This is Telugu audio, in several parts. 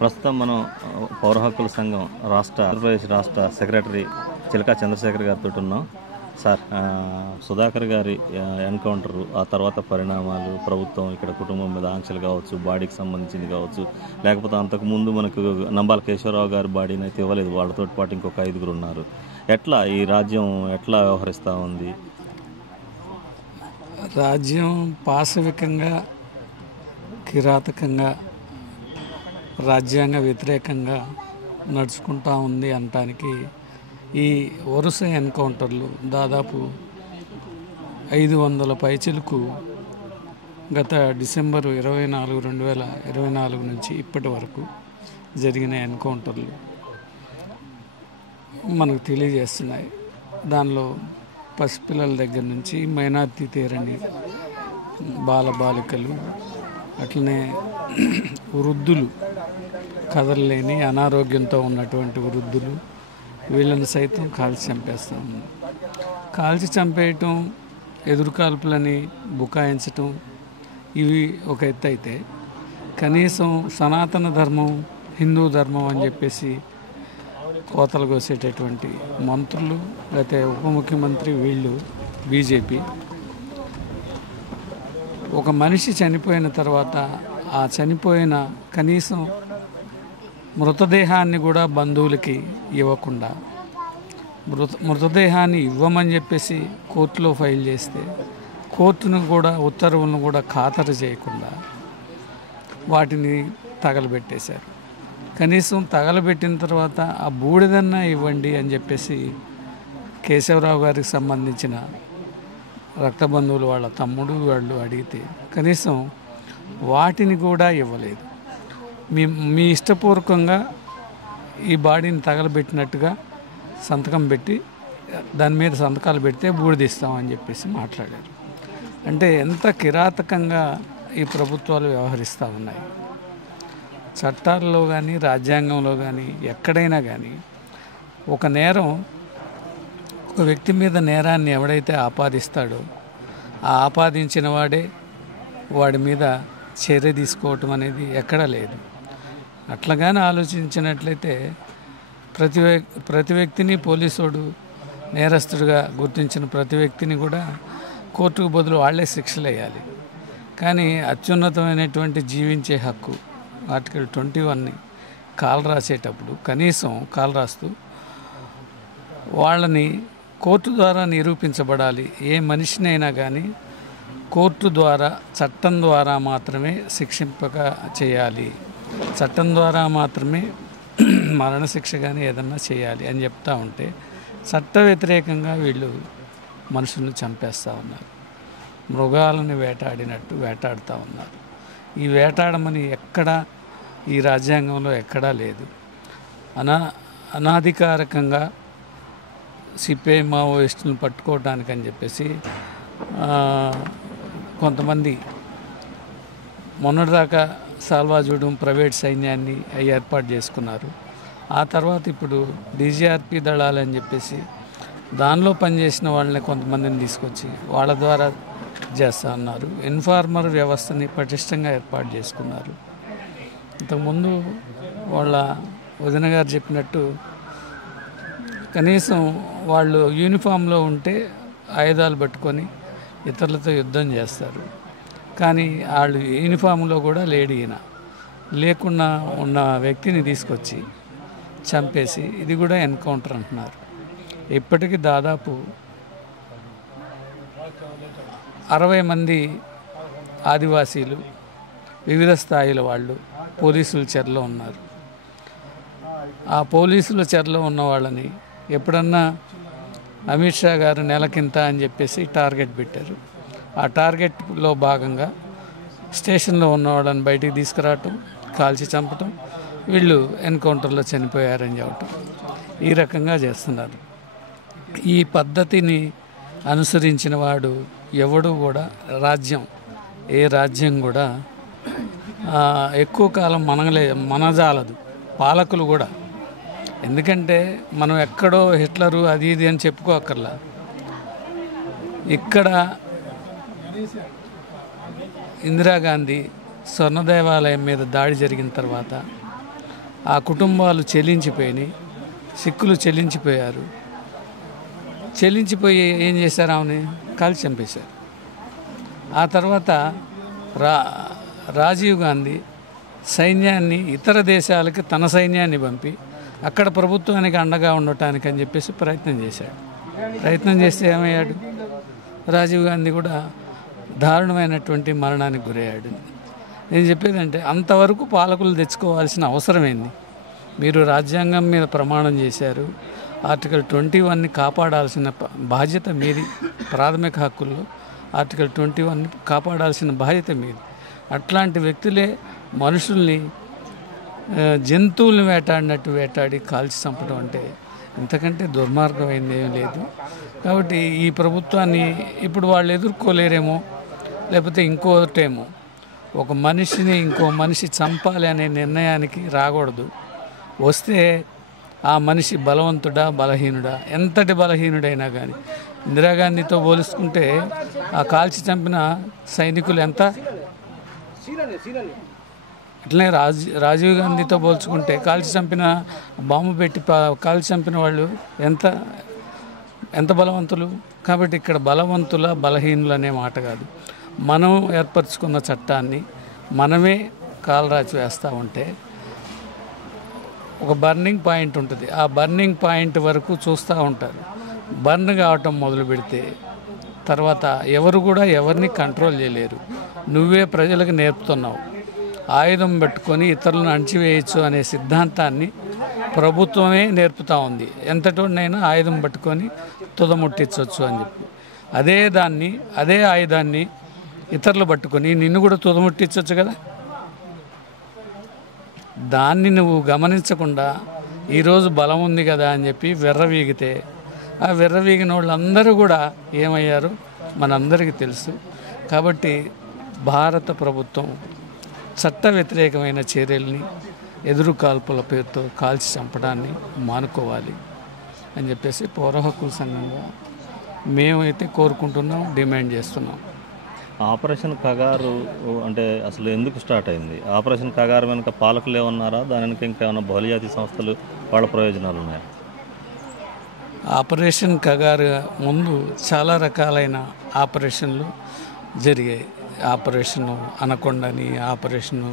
ప్రస్తుతం మనం పౌర హక్కుల సంఘం ఆంధ్రప్రదేశ్ రాష్ట్ర సెక్రటరీ చిలకా చంద్రశేఖర్ గారితో ఉన్నాం. సార్, సుధాకర్ గారి ఎన్కౌంటరు, ఆ తర్వాత పరిణామాలు, ప్రభుత్వం ఇక్కడ కుటుంబం మీద ఆంక్షలు కావచ్చు, బాడీకి సంబంధించింది కావచ్చు, లేకపోతే అంతకుముందు మనకు నంబాల కేశవరావు గారి బాడీని అయితే ఇవ్వలేదు, వాళ్ళతో పాటు ఇంకొక 5 ఉన్నారు. ఎట్లా ఈ రాజ్యం ఎట్లా వ్యవహరిస్తూ ఉంది? రాజ్యం పాశవికంగా, కిరాతకంగా, రాజ్యాంగ వ్యతిరేకంగా నడుచుకుంటూ ఉంది అనటానికి ఈ వరుస ఎన్కౌంటర్లు దాదాపు 500 పైచిలకు గత డిసెంబరు 24, 2024 నుంచి ఇప్పటి వరకు జరిగిన ఎన్కౌంటర్లు మనకు తెలియజేస్తున్నాయి. దానిలో పసిపిల్లల దగ్గర నుంచి మైనార్టీ తీరని బాలబాలికలు, అట్లనే వృద్ధులు, కదలలేని అనారోగ్యంతో ఉన్నటువంటి వృద్ధులు, వీళ్ళని సైతం కాల్చి చంపేస్తాం. కాల్చి చంపేయటం, ఎదురుకాల్పులని బుకాయించటం ఇవి ఒక ఎత్తు అయితే, కనీసం సనాతన ధర్మం, హిందూ ధర్మం అని చెప్పేసి కోతలు కోసేటటువంటి మంత్రులు, లేకపోతే ఉప ముఖ్యమంత్రి, వీళ్ళు బీజేపీ ఒక మనిషి చనిపోయిన తర్వాత ఆ చనిపోయిన కనీసం మృతదేహాన్ని కూడా బంధువులకి ఇవ్వకుండా, మృతదేహాన్ని ఇవ్వమని చెప్పేసి కోర్టులో ఫైల్ చేస్తే కోర్టును కూడా, ఉత్తర్వులను కూడా ఖాతరు చేయకుండా వాటిని తగలబెట్టేశారు. కనీసం తగలబెట్టిన తర్వాత ఆ బూడిదన్నా ఇవ్వండి అని చెప్పేసి కేశవరావు గారికి సంబంధించిన రక్త బంధువులు వాళ్ళ తమ్ముడు వాళ్ళు అడిగితే కనీసం వాటిని కూడా ఇవ్వలేదు. మీ ఇష్టపూర్వకంగా ఈ బాడీని తగలబెట్టినట్టుగా సంతకం పెట్టి దాని మీద సంతకాలు పెడితే బూడిదిస్తామని చెప్పేసి మాట్లాడారు. అంటే ఎంత కిరాతకంగా ఈ ప్రభుత్వాలు వ్యవహరిస్తూ ఉన్నాయి. చట్టాల్లో కానీ, రాజ్యాంగంలో కానీ, ఎక్కడైనా కానీ ఒక నేరం, ఒక వ్యక్తి మీద నేరాన్ని ఎవడైతే ఆపాదిస్తాడో ఆ ఆపాదించిన వాడి మీద చర్య తీసుకోవటం అనేది ఎక్కడా లేదు. అట్లాగానే ఆలోచించినట్లయితే ప్రతి వ్యక్తిని పోలీసుడు నేరస్తుడిగా గుర్తించిన ప్రతి వ్యక్తిని కూడా కోర్టుకు బదులు వాళ్లే శిక్షలు వేయాలి. కానీ అత్యున్నతమైనటువంటి జీవించే హక్కు ఆర్టికల్ 21ని కాలు రాసేటప్పుడు కనీసం కాలు రాస్తూ వాళ్ళని కోర్టు ద్వారా నిరూపించబడాలి. ఏ మనిషినైనా కానీ కోర్టు ద్వారా, చట్టం ద్వారా మాత్రమే శిక్షింపక చేయాలి, చట్టం ద్వారా మాత్రమే మరణశిక్ష కానీ ఏదన్నా చేయాలి అని చెప్తా ఉంటే చట్ట వ్యతిరేకంగా వీళ్ళు మనుషుల్ని చంపేస్తూ ఉన్నారు. మృగాలను వేటాడినట్టు వేటాడుతూ ఉన్నారు. ఈ వేటాడమని ఎక్కడా ఈ రాజ్యాంగంలో ఎక్కడా లేదు. అనాధికారికంగా సిపిఐ మావోయిస్టులను పట్టుకోవడానికి అని చెప్పేసి కొంతమంది మొన్నటిదాకా సాల్వాజూడం ప్రైవేట్ సైన్యాన్ని ఏర్పాటు చేసుకున్నారు. ఆ తర్వాత ఇప్పుడు డీజీఆర్పీ దళాలు అని చెప్పేసి దానిలో పనిచేసిన వాళ్ళని కొంతమందిని తీసుకొచ్చి వాళ్ళ ద్వారా చేస్తూ ఉన్నారు. ఇన్ఫార్మర్ వ్యవస్థని పటిష్టంగా ఏర్పాటు చేసుకున్నారు. ఇంతకుముందు వాళ్ళ వదిన గారు చెప్పినట్టు కనీసం వాళ్ళు యూనిఫామ్లో ఉంటే ఆయుధాలు పట్టుకొని ఇతరులతో యుద్ధం చేస్తారు. కానీ వాళ్ళు యూనిఫామ్లో కూడా లేడు. ఈయన లేకుండా ఉన్న వ్యక్తిని తీసుకొచ్చి చంపేసి ఇది కూడా ఎన్కౌంటర్ అంటున్నారు. ఇప్పటికీ దాదాపు 60 మంది ఆదివాసీలు, వివిధ స్థాయిల వాళ్ళు పోలీసుల చెరలో ఉన్నారు. ఆ పోలీసుల చెరలో ఉన్న వాళ్ళని ఎప్పుడన్నా అమిత్ షా గారు నెలకింత అని చెప్పేసి టార్గెట్ పెట్టారు. ఆ టార్గెట్లో భాగంగా స్టేషన్లో ఉన్న వాళ్ళని బయటికి తీసుకురావటం, కాల్చి చంపటం, వీళ్ళు ఎన్కౌంటర్లో చనిపోయారని చెప్పటం, ఈ రకంగా చేస్తున్నారు. ఈ పద్ధతిని అనుసరించిన వాడు ఎవడు కూడా ఏ రాజ్యం కూడా ఎక్కువ కాలం మనజాలదు, పాలకులు కూడా. ఎందుకంటే మనం ఎక్కడో హిట్లరు అది ఇది అని చెప్పుకోకర్లా. ఇక్కడ ఇందిరాగాంధీ స్వర్ణ దేవాలయం మీద దాడి జరిగిన తర్వాత ఆ కుటుంబాలు చెల్లించిపోయినాయి, సిక్కులు చెల్లించిపోయారు. చెల్లించిపోయి ఏం చేశారు? ఆమెని కాల్చి చంపేశారు. ఆ తర్వాత రాజీవ్ గాంధీ సైన్యాన్ని ఇతర దేశాలకి తన సైన్యాన్ని పంపి అక్కడ ప్రభుత్వానికి అండగా ఉండటానికి అని చెప్పేసి ప్రయత్నం చేశాడు. ప్రయత్నం చేస్తే ఏమయ్యాడు? రాజీవ్ గాంధీ కూడా దారుణమైనటువంటి మరణానికి గురయ్యాడు. నేను చెప్పేదంటే అంతవరకు పాలకులు తెచ్చుకోవాల్సిన అవసరం ఏంది? మీరు రాజ్యాంగం మీద ప్రమాణం చేశారు, ఆర్టికల్ 21ని కాపాడాల్సిన బాధ్యత మీది. ప్రాథమిక హక్కుల్లో ఆర్టికల్ 21ని కాపాడాల్సిన బాధ్యత మీది. అట్లాంటి వ్యక్తులే మనుషుల్ని జంతువుల్ని వేటాడినట్టు వేటాడి కాల్చి చంపడం అంటే ఇంతకంటే దుర్మార్గమైంది ఏం లేదు. కాబట్టి ఈ ప్రభుత్వాన్ని ఇప్పుడు వాళ్ళు ఎదుర్కోలేరేమో, లేకపోతే ఇంకోటేమో, ఒక మనిషిని ఇంకో మనిషి చంపాలి అనే నిర్ణయానికి రాకూడదు. వస్తే ఆ మనిషి బలవంతుడా బలహీనుడా, ఎంతటి బలహీనుడైనా కానీ. ఇందిరాగాంధీతో పోల్చుకుంటే ఆ కాల్చి చంపిన సైనికులు ఎంత? అట్లనే రాజీవ్ గాంధీతో పోల్చుకుంటే కాల్చి చంపిన బాంబు పెట్టి కాల్చి చంపిన వాళ్ళు ఎంత బలవంతులు. కాబట్టి ఇక్కడ బలవంతుల బలహీనులు అనే మాట కాదు. మనం ఏర్పరచుకున్న చట్టాన్ని మనమే కాలరాచి వేస్తూ ఉంటే ఒక బర్నింగ్ పాయింట్ ఉంటుంది. ఆ బర్నింగ్ పాయింట్ వరకు చూస్తూ ఉంటారు. బర్న్ కావటం మొదలు పెడితే తర్వాత ఎవరు కూడా ఎవరిని కంట్రోల్ చేయలేరు. నువ్వే ప్రజలకు నేర్పుతున్నావు. ఆయుధం పెట్టుకొని ఇతరులను అణచివేయచ్చు అనే సిద్ధాంతాన్ని ప్రభుత్వమే నేర్పుతూ ఉంది. ఎంతటోనైనా ఆయుధం పట్టుకొని తుదముట్టించవచ్చు అని చెప్పి అదే ఆయుధాన్ని ఇతరులు పట్టుకొని నిన్ను కూడా తుదముట్టించవచ్చు కదా. దాన్ని నువ్వు గమనించకుండా ఈరోజు బలం ఉంది కదా అని చెప్పి వెర్రవీగితే ఆ వెర్రవీగిన వాళ్ళందరూ కూడా ఏమయ్యారో మనందరికీ తెలుసు. కాబట్టి భారత ప్రభుత్వం చట్ట వ్యతిరేకమైన చర్యల్ని ఎదురు కాల్పుల పేరుతో కాల్చి చంపడాన్ని మానుకోవాలి అని చెప్పేసి పౌర హక్కుల సంఘంగా మేమైతే కోరుకుంటున్నాం, డిమాండ్ చేస్తున్నాం. ఆపరేషన్ కగారు అంటే అసలు ఎందుకు స్టార్ట్ అయింది? ఆపరేషన్ కగారు వెనుక పాలకులు ఏమన్నారా? దాని వెనుక ఇంకేమైనా బహుళజాతి సంస్థలు వాళ్ళ ప్రయోజనాలు ఉన్నాయా? ఆపరేషన్ కగారు ముందు చాలా రకాలైన ఆపరేషన్లు జరిగాయి. ఆపరేషను అనకొండని, ఆపరేషను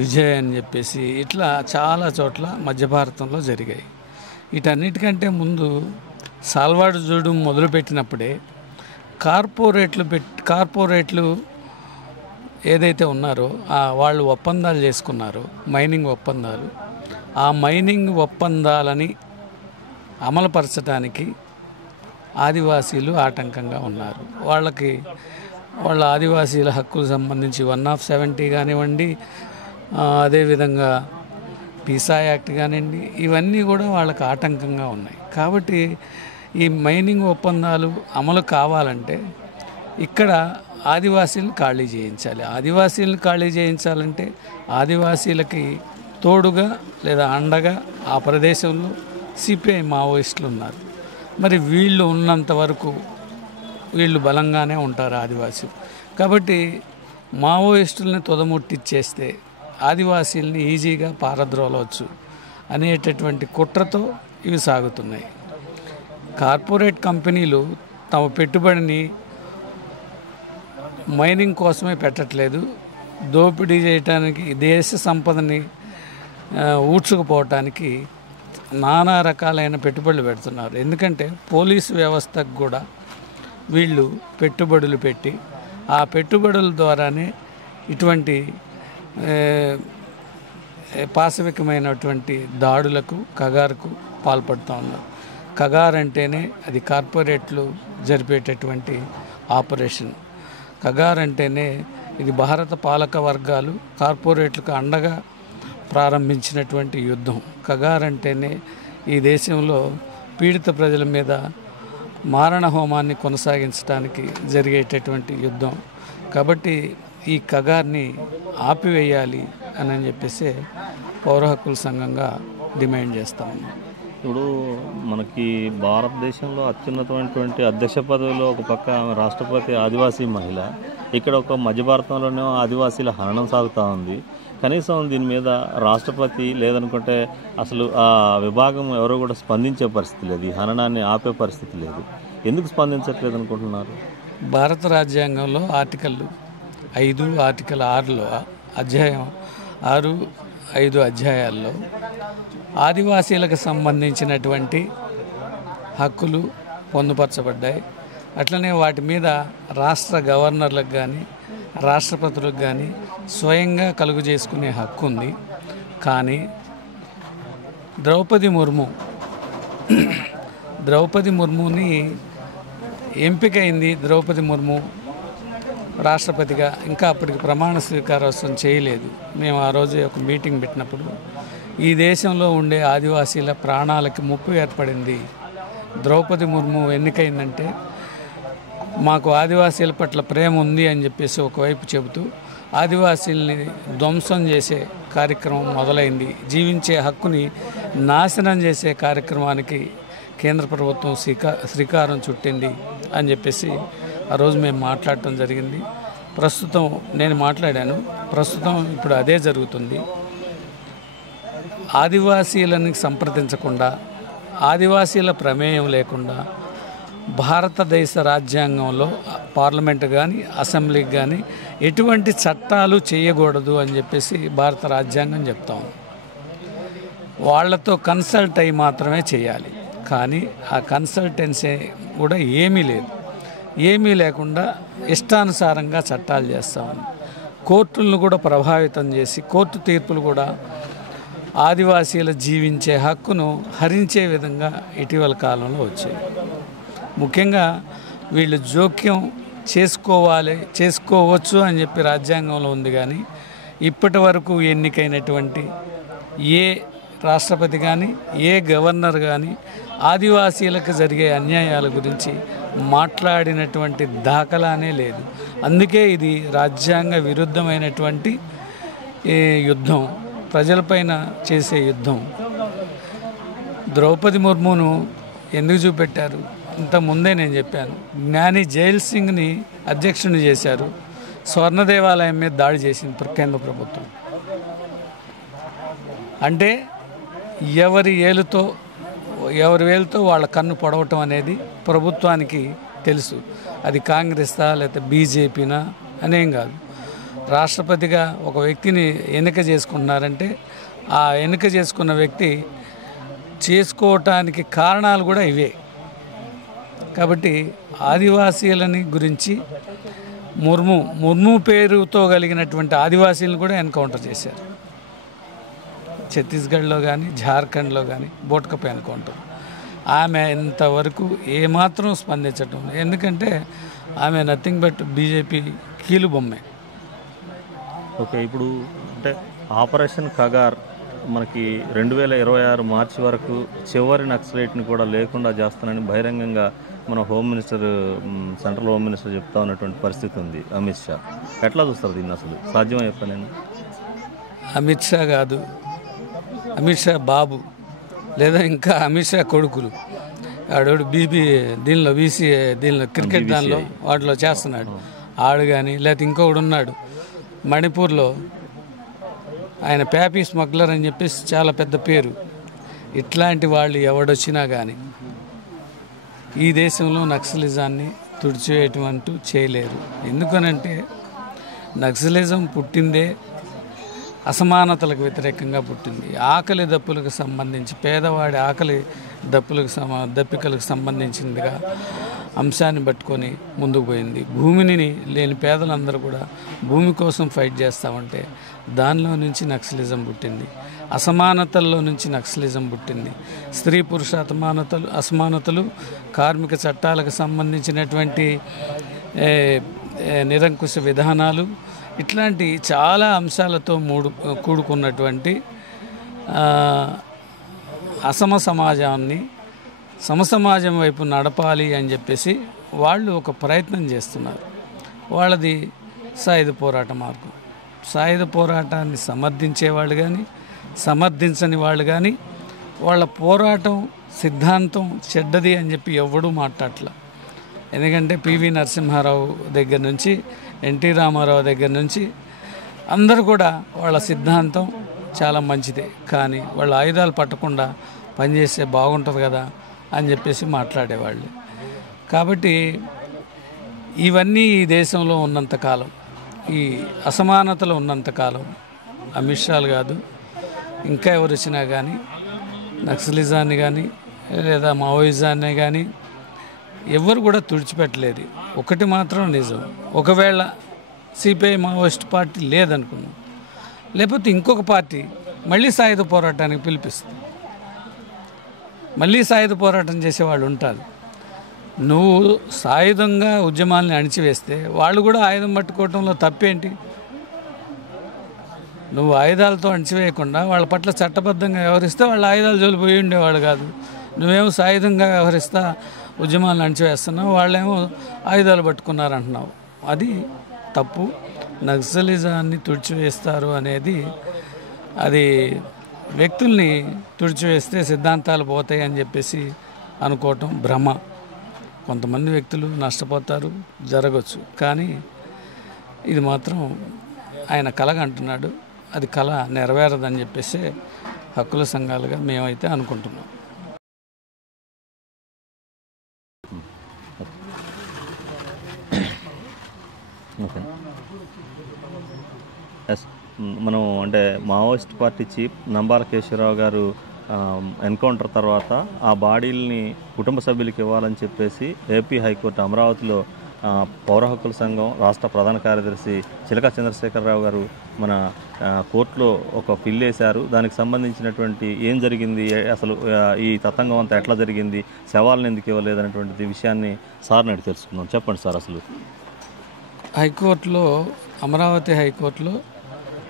విజయ్ అని చెప్పేసి ఇట్లా చాలా చోట్ల మధ్య భారతంలో జరిగాయి. వీటన్నిటికంటే ముందు సాల్వాడు జూడు మొదలుపెట్టినప్పుడే కార్పొరేట్లు ఏదైతే ఉన్నారో వాళ్ళు ఒప్పందాలు చేసుకున్నారో, మైనింగ్ ఒప్పందాలు, ఆ మైనింగ్ ఒప్పందాలని అమలుపరచడానికి ఆదివాసీలు ఆటంకంగా ఉన్నారు. వాళ్ళ ఆదివాసీల హక్కులు సంబంధించి 170 కానివ్వండి, అదేవిధంగా పీసా యాక్ట్ కానివ్వండి, ఇవన్నీ కూడా వాళ్ళకి ఆటంకంగా ఉన్నాయి. కాబట్టి ఈ మైనింగ్ ఒప్పందాలు అమలు కావాలంటే ఇక్కడ ఆదివాసీలను ఖాళీ చేయించాలి. ఆదివాసీలను ఖాళీ చేయించాలంటే ఆదివాసీలకి తోడుగా లేదా అండగా ఆ ప్రదేశంలో సిపిఐ మావోయిస్టులు ఉన్నారు. మరి వీళ్ళు ఉన్నంత వరకు వీళ్ళు బలంగానే ఉంటారు ఆదివాసీలు. కాబట్టి మావోయిస్టులని తుదముట్టిచ్చేస్తే ఆదివాసీలని ఈజీగా పారద్రోలవచ్చు అనేటటువంటి కుట్రతో ఇవి సాగుతున్నాయి. కార్పొరేట్ కంపెనీలు తమ పెట్టుబడిని మైనింగ్ కోసమే పెట్టట్లేదు, దోపిడీ చేయటానికి, దేశ సంపదని ఊడ్చుకుపోవటానికి నానా రకాలైన పెట్టుబడులు పెడుతున్నారు. ఎందుకంటే పోలీసు వ్యవస్థకు కూడా వీళ్ళు పెట్టుబడులు పెట్టి ఆ పెట్టుబడుల ద్వారానే ఇటువంటి పాశవికమైనటువంటి దాడులకు కగారుకు పాల్పడుతూ ఉన్నారు. కగార్ అంటేనే అది కార్పొరేట్లు జరిపేటటువంటి ఆపరేషన్. కగార్ అంటేనే ఇది భారత పాలక వర్గాలు కార్పొరేట్లకు అండగా ప్రారంభించినటువంటి యుద్ధం. కగార్ అంటేనే ఈ దేశంలో పీడిత ప్రజల మీద మారణ హోమాన్ని కొనసాగించడానికి జరిగేటటువంటి యుద్ధం. కాబట్టి ఈ కగార్ని ఆపివేయాలి అని చెప్పేసి పౌర హక్కుల సంఘంగా డిమాండ్ చేస్తా ఉన్నాం. ఇప్పుడు మనకి భారతదేశంలో అత్యున్నతమైనటువంటి అధ్యక్ష పదవిలో ఒక పక్క రాష్ట్రపతి ఆదివాసీ మహిళ, ఇక్కడ ఒక మధ్య భారతంలోనే ఆదివాసీల హననం సాగుతూ ఉంది. కనీసం దీని మీద రాష్ట్రపతి లేదనుకుంటే అసలు ఆ విభాగం ఎవరో కూడా స్పందించే పరిస్థితి లేదు, ఈ హననాన్ని ఆపే పరిస్థితి లేదు. ఎందుకు స్పందించట్లేదు అనుకుంటున్నారు? భారత రాజ్యాంగంలో ఆర్టికల్ 5, ఆర్టికల్ 6లో అధ్యాయం 6, 5 అధ్యాయాల్లో ఆదివాసీలకు సంబంధించినటువంటి హక్కులు పొందుపరచబడ్డాయి. అట్లనే వాటి మీద రాష్ట్ర గవర్నర్లకు కానీ రాష్ట్రపతులకు కానీ స్వయంగా కలుగు చేసుకునే హక్కు ఉంది. కానీ ద్రౌపది ముర్ముని ఎంపికైంది. ద్రౌపది ముర్ము రాష్ట్రపతిగా ఇంకా అప్పటికి ప్రమాణ స్వీకారోత్సవం చేయలేదు. మేము ఆ రోజు ఒక మీటింగ్ పెట్టినప్పుడు ఈ దేశంలో ఉండే ఆదివాసీల ప్రాణాలకి ముప్పు ఏర్పడింది, ద్రౌపది ముర్ము ఎన్నికైందంటే మాకు ఆదివాసీల పట్ల ప్రేమ ఉంది అని చెప్పేసి ఒకవైపు చెబుతూ ఆదివాసీల్ని ధ్వంసం చేసే కార్యక్రమం మొదలైంది, జీవించే హక్కుని నాశనం చేసే కార్యక్రమానికి కేంద్ర ప్రభుత్వం శ్రీకారం చుట్టింది అని చెప్పేసి ఆ రోజు మేము మాట్లాడటం జరిగింది. ప్రస్తుతం నేను మాట్లాడాను, ప్రస్తుతం ఇప్పుడు అదే జరుగుతుంది. ఆదివాసీలను సంప్రదించకుండా, ఆదివాసీల ప్రమేయం లేకుండా భారతదేశ రాజ్యాంగంలో పార్లమెంటు కానీ అసెంబ్లీకి కానీ ఎటువంటి చట్టాలు చేయకూడదు అని చెప్పేసి భారత రాజ్యాంగం చెప్తాం. వాళ్ళతో కన్సల్ట్ అయ్యి మాత్రమే చేయాలి. కానీ ఆ కన్సల్టెన్సీ కూడా ఏమీ లేకుండా ఇష్టానుసారంగా చట్టాలు చేస్తామని కోర్టులను కూడా ప్రభావితం చేసి కోర్టు తీర్పులు కూడా ఆదివాసీల జీవించే హక్కును హరించే విధంగా ఇటీవల కాలంలో వచ్చాయి. ముఖ్యంగా వీళ్ళు జోక్యం చేసుకోవచ్చు అని చెప్పి రాజ్యాంగంలో ఉంది. కానీ ఇప్పటి వరకు ఎన్నికైనటువంటి ఏ రాష్ట్రపతి కానీ ఏ గవర్నర్ కానీ ఆదివాసీలకు జరిగే అన్యాయాల గురించి మాట్లాడినటువంటి దాఖలానే లేదు. అందుకే ఇది రాజ్యాంగ విరుద్ధమైనటువంటి యుద్ధం, ప్రజలపైన చేసే యుద్ధం. ద్రౌపది ముర్మును ఎందుకు చూపెట్టారు? ఇంతకుముందే నేను చెప్పాను, జ్ఞాని జైల్ సింగ్ని అధ్యక్షుని చేశారు, స్వర్ణ దేవాలయం మీద దాడి చేసింది కేంద్ర ప్రభుత్వం. అంటే ఎవరి వేలుతో వాళ్ళ కన్ను పొడవటం అనేది ప్రభుత్వానికి తెలుసు. అది కాంగ్రెస్తా లేకపోతే బీజేపీనా అనేం కాదు. రాష్ట్రపతిగా ఒక వ్యక్తిని ఎన్నిక చేసుకుంటున్నారంటే ఆ ఎన్నిక చేసుకున్న వ్యక్తి చేసుకోవటానికి కారణాలు కూడా ఇవే. కాబట్టి ఆదివాసీలని గురించి ముర్ము పేరుతో కలిగినటువంటి ఆదివాసీలను కూడా ఎన్కౌంటర్ చేశారు. ఛత్తీస్గఢ్లో కానీ జార్ఖండ్లో కానీ బోట్కపై ఎన్కౌంటర్. ఆమె ఇంతవరకు ఏమాత్రం స్పందించటం, ఎందుకంటే ఆమె నథింగ్ బట్ బీజేపీ కీలుబొమ్మే. ఓకే, ఇప్పుడు అంటే ఆపరేషన్ ఖగార్ మనకి 2026 మార్చి వరకు చివరి నక్సలైట్ని కూడా లేకుండా చేస్తానని బహిరంగంగా మన సెంట్రల్ హోమ్ మినిస్టర్ చెప్తా ఉన్నటువంటి పరిస్థితి ఉంది అమిత్ షా. ఎట్లా చూస్తారు దీన్ని? అసలు సాధ్యమని చెప్తాను నేను. అమిత్ షా కాదు, అమిత్ షా బాబు లేదా ఇంకా అమిత్ షా కొడుకులు ఆడోడు దీనిలో క్రికెట్ దానిలో వాటిలో చేస్తున్నాడు ఆడు కానీ, లేకపోతే ఇంకొకడు ఉన్నాడు మణిపూర్లో, ఆయన ప్యాపీ స్మగ్లర్ అని చెప్పేసి చాలా పెద్ద పేరు. ఇట్లాంటి వాళ్ళు ఎవడొచ్చినా కానీ ఈ దేశంలో నక్సలిజాన్ని తుడిచేయటమంటూ చేయలేరు. ఎందుకనంటే నక్సలిజం పుట్టిందే అసమానతలకు వ్యతిరేకంగా పుట్టింది. ఆకలి దప్పులకు సంబంధించి, పేదవాడి ఆకలి దప్పికలకు సంబంధించిందిగా అంశాన్ని పట్టుకొని ముందుకు పోయింది. భూమిని లేని పేదలందరూ కూడా భూమి కోసం ఫైట్ చేస్తామంటే దానిలో నుంచి నక్సలిజం పుట్టింది. అసమానతల్లో నుంచి నక్సలిజం పుట్టింది. స్త్రీ పురుష అసమానతలు, కార్మిక చట్టాలకు సంబంధించినటువంటి నిరంకుశ విధానాలు, ఇట్లాంటి చాలా అంశాలతో కూడుకున్నటువంటి సమాజాన్ని సమసమాజం వైపు నడపాలి అని చెప్పేసి వాళ్ళు ఒక ప్రయత్నం చేస్తున్నారు. వాళ్ళది సాయుధ పోరాట మార్గం. సాయుధ పోరాటాన్ని సమర్థించేవాళ్ళు కానీ సమర్థించని వాళ్ళు కానీ వాళ్ళ పోరాటం సిద్ధాంతం చెడ్డది అని చెప్పి ఎవడూ మాట్లాడట్ల. ఎందుకంటే పివి నరసింహారావు దగ్గర నుంచి ఎన్టీ రామారావు దగ్గర నుంచి అందరూ కూడా వాళ్ళ సిద్ధాంతం చాలా మంచిదే, కానీ వాళ్ళ ఆయుధాలు పట్టకుండా పనిచేస్తే బాగుంటుంది కదా అని చెప్పేసి మాట్లాడేవాళ్ళు. కాబట్టి ఇవన్నీ ఈ దేశంలో ఉన్నంతకాలం, ఈ అసమానతలు ఉన్నంతకాలం అమిత్ షాలు కాదు, ఇంకా ఎవరు వచ్చినా కానీ నక్సలిజాన్ని కానీ లేదా మావోయిజాన్ని కానీ ఎవరు కూడా తుడిచిపెట్టలేదు. ఒకటి మాత్రం నిజం, ఒకవేళ సిపిఐ మావోయిస్ట్ పార్టీ లేదనుకున్నాం, లేకపోతే ఇంకొక పార్టీ మళ్ళీ సాయుధ పోరాటానికి పిలిపిస్తుంది, మళ్ళీ సాయుధ పోరాటం చేసేవాళ్ళు ఉంటారు. నువ్వు సాయుధంగా ఉద్యమాల్ని అణిచివేస్తే వాళ్ళు కూడా ఆయుధం పట్టుకోవడంలో తప్పేంటి? నువ్వు ఆయుధాలతో అణిచివేయకుండా వాళ్ళ పట్ల చట్టబద్ధంగా వ్యవహరిస్తే వాళ్ళ ఆయుధాలు జోలిపోయి ఉండేవాళ్ళు కాదు. నువ్వేమో సాయుధంగా వ్యవహరిస్తా ఉద్యమాలను అణిచివేస్తున్నావు, వాళ్ళేమో ఆయుధాలు పట్టుకున్నారంటున్నావు. అది తప్పు. నక్సలిజాన్ని తుడిచివేస్తారు అనేది అది వ్యక్తుల్ని తుడిచివేస్తే సిద్ధాంతాలు పోతాయి అని చెప్పేసి అనుకోవటం భ్రమ. కొంతమంది వ్యక్తులు నష్టపోతారు, జరగచ్చు, కానీ ఇది మాత్రం ఆయన కలగా అంటున్నాడు. అది కళ నెరవేరదని చెప్పేసి హక్కుల సంఘాలుగా మేమైతే అనుకుంటున్నాం. ఓకే, ఎస్, మనం అంటే Maoist party chief Nambala Keshavarao గారు ఎన్కౌంటర్ తర్వాత ఆ బాడీలని కుటుంబ సభ్యులకు ఇవ్వాలని చెప్పేసి ఏపీ హైకోర్టు అమరావతిలో పౌర హక్కుల సంఘం రాష్ట్ర ప్రధాన కార్యదర్శి చిలకా చంద్రశేఖరరావు గారు మన కోర్టులో ఒక పిల్ వేశారు. దానికి సంబంధించినటువంటి ఏం జరిగింది, అసలు ఈ తతంగం అంతా ఎట్లా జరిగింది, శవాలను ఎందుకు ఇవ్వలేదనేటువంటి విషయాన్ని సార్ని అడిగి తెలుసుకుందాం. చెప్పండి సార్. అసలు హైకోర్టులో, అమరావతి హైకోర్టులో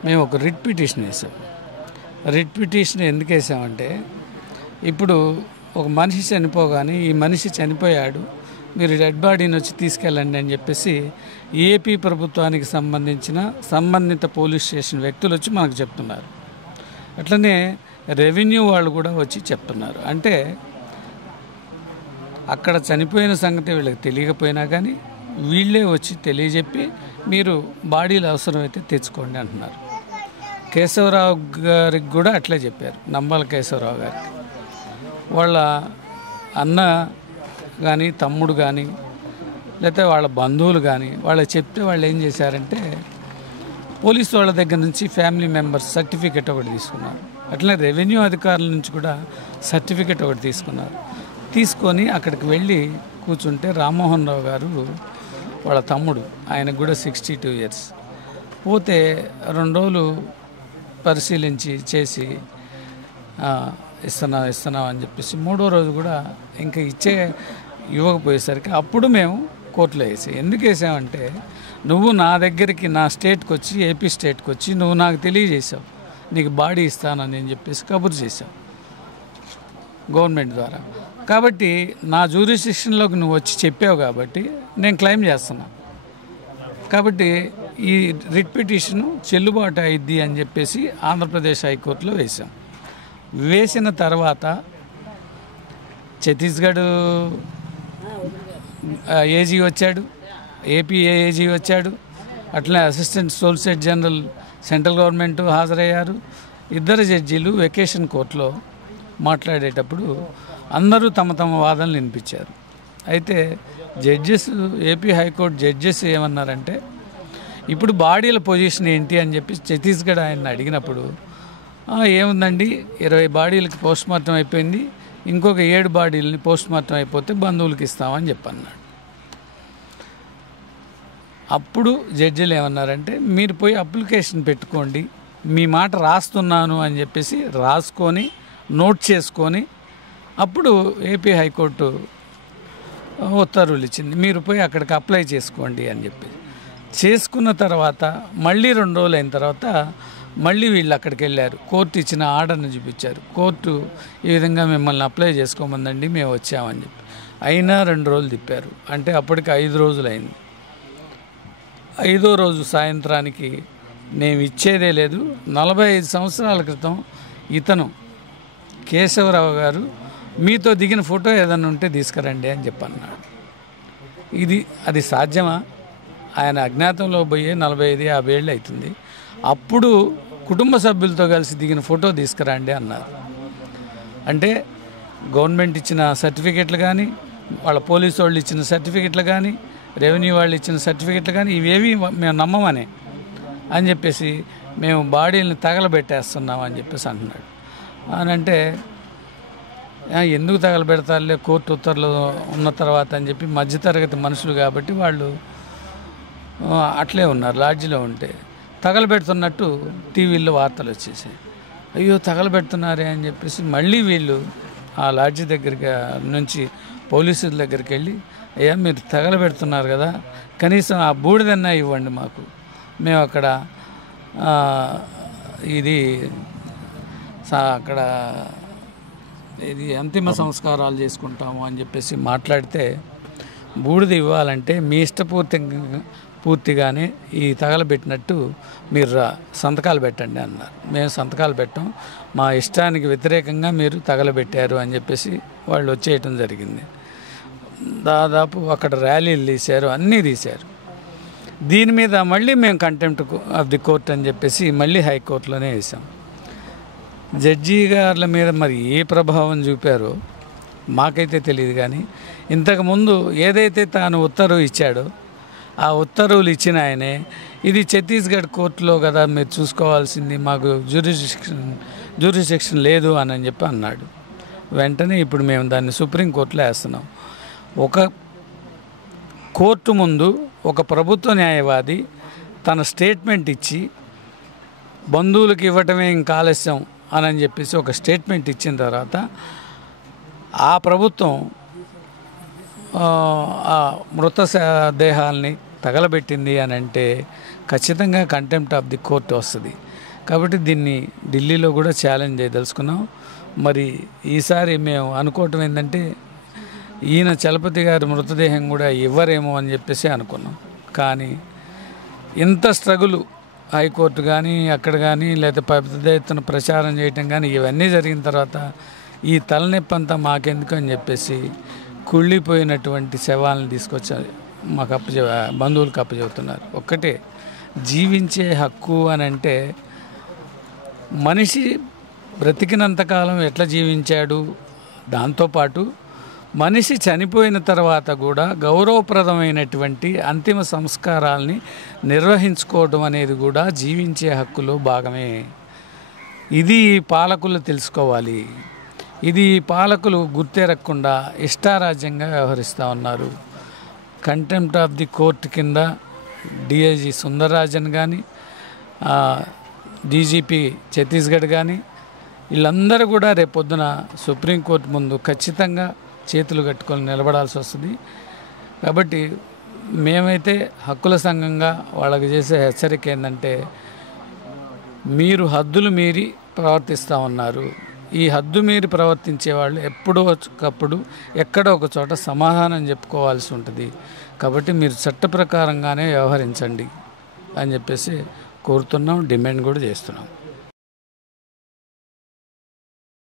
మేము ఒక రిట్ పిటిషన్ వేసాం. రిట్ పిటిషన్ ఎందుకు వేసామంటే, ఇప్పుడు ఒక మనిషి చనిపోగానే ఈ మనిషి చనిపోయాడు, మీరు డెడ్ బాడీని వచ్చి తీసుకెళ్ళండి అని చెప్పేసి ఏపీ ప్రభుత్వానికి సంబంధించిన సంబంధిత పోలీస్ స్టేషన్ వ్యక్తులు వచ్చి మనకు చెప్తున్నారు. అట్లనే రెవెన్యూ వాళ్ళు కూడా వచ్చి చెప్తున్నారు. అంటే అక్కడ చనిపోయిన సంగతి వీళ్ళకి తెలియకపోయినా కానీ వీళ్ళే వచ్చి తెలియజెప్పి మీరు బాడీలు అవసరమైతే తెచ్చుకోండి అంటున్నారు. కేశవరావు గారికి కూడా అట్లే చెప్పారు, నంబాల కేశవరావు గారికి. వాళ్ళ అన్న కానీ తమ్ముడు కానీ లేకపోతే వాళ్ళ బంధువులు కానీ వాళ్ళకి చెప్తే వాళ్ళు ఏం చేశారంటే పోలీసు వాళ్ళ దగ్గర నుంచి ఫ్యామిలీ మెంబర్స్ సర్టిఫికెట్ ఒకటి తీసుకున్నారు. అట్లనే రెవెన్యూ అధికారుల నుంచి కూడా సర్టిఫికెట్ ఒకటి తీసుకున్నారు. తీసుకొని అక్కడికి వెళ్ళి కూర్చుంటే రామ్మోహన్ రావు గారు వాళ్ళ తమ్ముడు, ఆయనకు కూడా 62 years, పోతే 2 రోజులు పరిశీలించి చేసి ఇస్తున్నాం అని చెప్పేసి 3వ రోజు కూడా ఇంకా ఇవ్వకపోయేసరికి అప్పుడు మేము కోర్టులో వేసాం. ఎందుకు వేసామంటే, నువ్వు నా దగ్గరికి, నా స్టేట్కి వచ్చి, ఏపీ స్టేట్కి వచ్చి నువ్వు నాకు తెలియజేసావు నీకు బాడీ ఇస్తానని నేను చెప్పేసి కబురు చేశావు గవర్నమెంట్ ద్వారా. కాబట్టి నా జ్యూరిస్డిక్షన్లోకి నువ్వు వచ్చి చెప్పావు కాబట్టి నేను క్లెయిమ్ చేస్తున్నా. కాబట్టి ఈ రిట్ పిటిషన్ చెల్లుబాటు అయింది అని చెప్పేసి ఆంధ్రప్రదేశ్ హైకోర్టులో వేశాం. వేసిన తర్వాత ఛత్తీస్గఢ్ ఏజీ వచ్చాడు, ఏపీ ఏజీ వచ్చాడు, అట్లనే assistant solicitor general central government హాజరయ్యారు. 2 జడ్జీలు వెకేషన్ కోర్టులో మాట్లాడేటప్పుడు అందరూ తమ తమ వాదనలు వినిపించారు. అయితే జడ్జెస్, ఏపీ హైకోర్టు జడ్జెస్ ఏమన్నారంటే, ఇప్పుడు బాడీల పొజిషన్ ఏంటి అని చెప్పి ఛత్తీస్గఢ్ ఆయన అడిగినప్పుడు, ఏముందండి 20 బాడీలకి పోస్ట్ మార్టం అయిపోయింది, ఇంకొక 7 బాడీలని పోస్ట్ మార్టం అయిపోతే బంధువులకి ఇస్తామని చెప్పన్నాడు. అప్పుడు జడ్జిలు ఏమన్నారంటే, మీరు పోయి అప్లికేషన్ పెట్టుకోండి, మీ మాట రాస్తున్నాను అని చెప్పేసి రాసుకొని నోట్ చేసుకొని అప్పుడు ఏపీ హైకోర్టు ఉత్తర్వులు ఇచ్చింది, మీరు పోయి అక్కడికి అప్లై చేసుకోండి అని చెప్పి. చేసుకున్న తర్వాత మళ్ళీ 2 రోజులు అయిన తర్వాత మళ్ళీ వీళ్ళు అక్కడికి వెళ్ళారు, కోర్టు ఇచ్చిన ఆర్డర్ని చూపించారు. కోర్టు ఈ విధంగా మిమ్మల్ని అప్లై చేసుకోమందండి, మేము వచ్చామని చెప్పి. అయినా 2 రోజులు తిప్పారు. అంటే అప్పటికి 5 రోజులు అయింది. 5వ రోజు సాయంత్రానికి మేము ఇచ్చేదే లేదు, 45 సంవత్సరాల క్రితం ఇతను కేశవరావు గారు మీతో దిగిన ఫోటో ఏదైనా ఉంటే తీసుకురండి అని చెప్పన్నాడు. అది సాధ్యమా? ఆయన అజ్ఞాతంలో పోయే 45-50 ఏళ్ళు అవుతుంది. అప్పుడు కుటుంబ సభ్యులతో కలిసి దిగిన ఫోటో తీసుకురండి అన్నారు. అంటే గవర్నమెంట్ ఇచ్చిన సర్టిఫికెట్లు కానీ, వాళ్ళ పోలీసు వాళ్ళు ఇచ్చిన సర్టిఫికెట్లు కానీ, రెవెన్యూ వాళ్ళు ఇచ్చిన సర్టిఫికెట్లు కానీ ఇవేవి మేము నమ్మమని అని చెప్పేసి మేము బాడీని తగలబెట్టేస్తున్నాం అని చెప్పేసి అంటున్నాడు. అని అంటే ఎందుకు తగలబెడతారులే కోర్టు ఉత్తర్వులు ఉన్న తర్వాత అని చెప్పి మధ్యతరగతి మనుషులు కాబట్టి వాళ్ళు అట్లే ఉన్నారు. లాడ్జిలో ఉంటే తగలబెడుతున్నట్టు టీవీల్లో వార్తలు వచ్చేసాయి. అయ్యో తగలబెడుతున్నారే అని చెప్పేసి మళ్ళీ వీళ్ళు ఆ లాడ్జి దగ్గరికి నుంచి పోలీసుల దగ్గరికి వెళ్ళి, అయ్యా మీరు తగలబెడుతున్నారు కదా, కనీసం ఆ బూడిదన్నా ఇవ్వండి మాకు, మేము అక్కడ అక్కడ ఇది అంతిమ సంస్కారాలు చేసుకుంటాము అని చెప్పేసి మాట్లాడితే, బూడిద ఇవ్వాలంటే మీ పూర్తిగానే ఈ తగలబెట్టినట్టు మీరు సంతకాలు పెట్టండి అన్నారు. మేము సంతకాలు పెట్టాం, మా ఇష్టానికి వ్యతిరేకంగా మీరు తగలబెట్టారు అని చెప్పేసి వాళ్ళు వచ్చేయటం జరిగింది. దాదాపు అక్కడ ర్యాలీలు తీశారు, అన్నీ తీశారు. దీని మీద మళ్ళీ మేము కంటెంప్ట్ ఆఫ్ ది కోర్ట్ అని చెప్పేసి మళ్ళీ హైకోర్టులోనే వేసాం. జడ్జి గారుల మీద మరి ఏ ప్రభావం చూపారో మాకైతే తెలియదు, కానీ ఇంతకుముందు ఏదైతే తాను ఉత్తర్వు ఇచ్చాడో ఆ ఉత్తర్వులు ఇచ్చిన ఆయనే ఇది ఛత్తీస్గఢ్ కోర్టులో కదా మీరు చూసుకోవాల్సింది, మాకు జ్యూరిస్డిక్షన్ లేదు అని చెప్పి అన్నాడు. వెంటనే ఇప్పుడు మేము దాన్ని సుప్రీంకోర్టులో వేస్తున్నాం. ఒక కోర్టు ముందు ఒక ప్రభుత్వ న్యాయవాది తన స్టేట్మెంట్ ఇచ్చి బంధువులకు ఇవ్వటమే ఇంకా ఆలస్యం అని చెప్పేసి ఒక స్టేట్మెంట్ ఇచ్చిన తర్వాత ఆ ప్రభుత్వం ఆ మృత దేహాల్ని తగలబెట్టింది అని అంటే ఖచ్చితంగా కంటెంప్ట్ ఆఫ్ ది కోర్ట్ వస్తుంది. కాబట్టి దీన్ని ఢిల్లీలో కూడా ఛాలెంజ్ చేయదలుచుకున్నాం. మరి ఈసారి మేము అనుకోవటం ఏంటంటే ఈయన చలపతి గారి మృతదేహం కూడా ఇవ్వరేమో అని చెప్పేసి అనుకున్నాం. కానీ ఇంత స్ట్రగుల్ హైకోర్టు కానీ అక్కడ కానీ లేదా పెద్ద ఎత్తున ప్రచారం చేయటం కానీ ఇవన్నీ జరిగిన తర్వాత ఈ తలనొప్పి అంతా మాకెందుకు అని చెప్పేసి కుళ్ళిపోయినటువంటి శవాలను తీసుకొచ్చి మాకు బంధువులకు అప్పచెబుతున్నారు. ఒక్కటే, జీవించే హక్కు అని అంటే మనిషి బ్రతికినంతకాలం ఎట్లా జీవించాడు, దాంతోపాటు మనిషి చనిపోయిన తర్వాత కూడా గౌరవప్రదమైనటువంటి అంతిమ సంస్కారాల్ని నిర్వహించుకోవడం అనేది కూడా జీవించే హక్కులో భాగమే. ఇది పాలకులు తెలుసుకోవాలి. ఇది పాలకులు గుర్తెరగకుండా ఇష్టారాజ్యంగా వ్యవహరిస్తూ ఉన్నారు. కంటెంప్ట్ ఆఫ్ ది కోర్ట్ కింద డిఐజీ సుందరరాజన్ కానీ, డీజీపీ ఛత్తీస్గఢ్ కానీ వీళ్ళందరూ కూడా రేపొద్దున సుప్రీంకోర్టు ముందు ఖచ్చితంగా చేతులు కట్టుకొని నిలబడాల్సి వస్తుంది. కాబట్టి మేమైతే హక్కుల సంఘంగా వాళ్ళకి చేసే హెచ్చరిక ఏంటంటే, మీరు హద్దులు మీరి ప్రవర్తిస్తూ ఉన్నారు. ఈ హద్దు మీరి ప్రవర్తించే వాళ్ళు ఎప్పుడో ఒకప్పుడు ఎక్కడో ఒక చోట సమాధానం చెప్పుకోవాల్సి ఉంటుంది. కాబట్టి మీరు చట్ట ప్రకారంగానే వ్యవహరించండి అని చెప్పేసి కోరుతున్నాం, డిమాండ్ కూడా చేస్తున్నాం.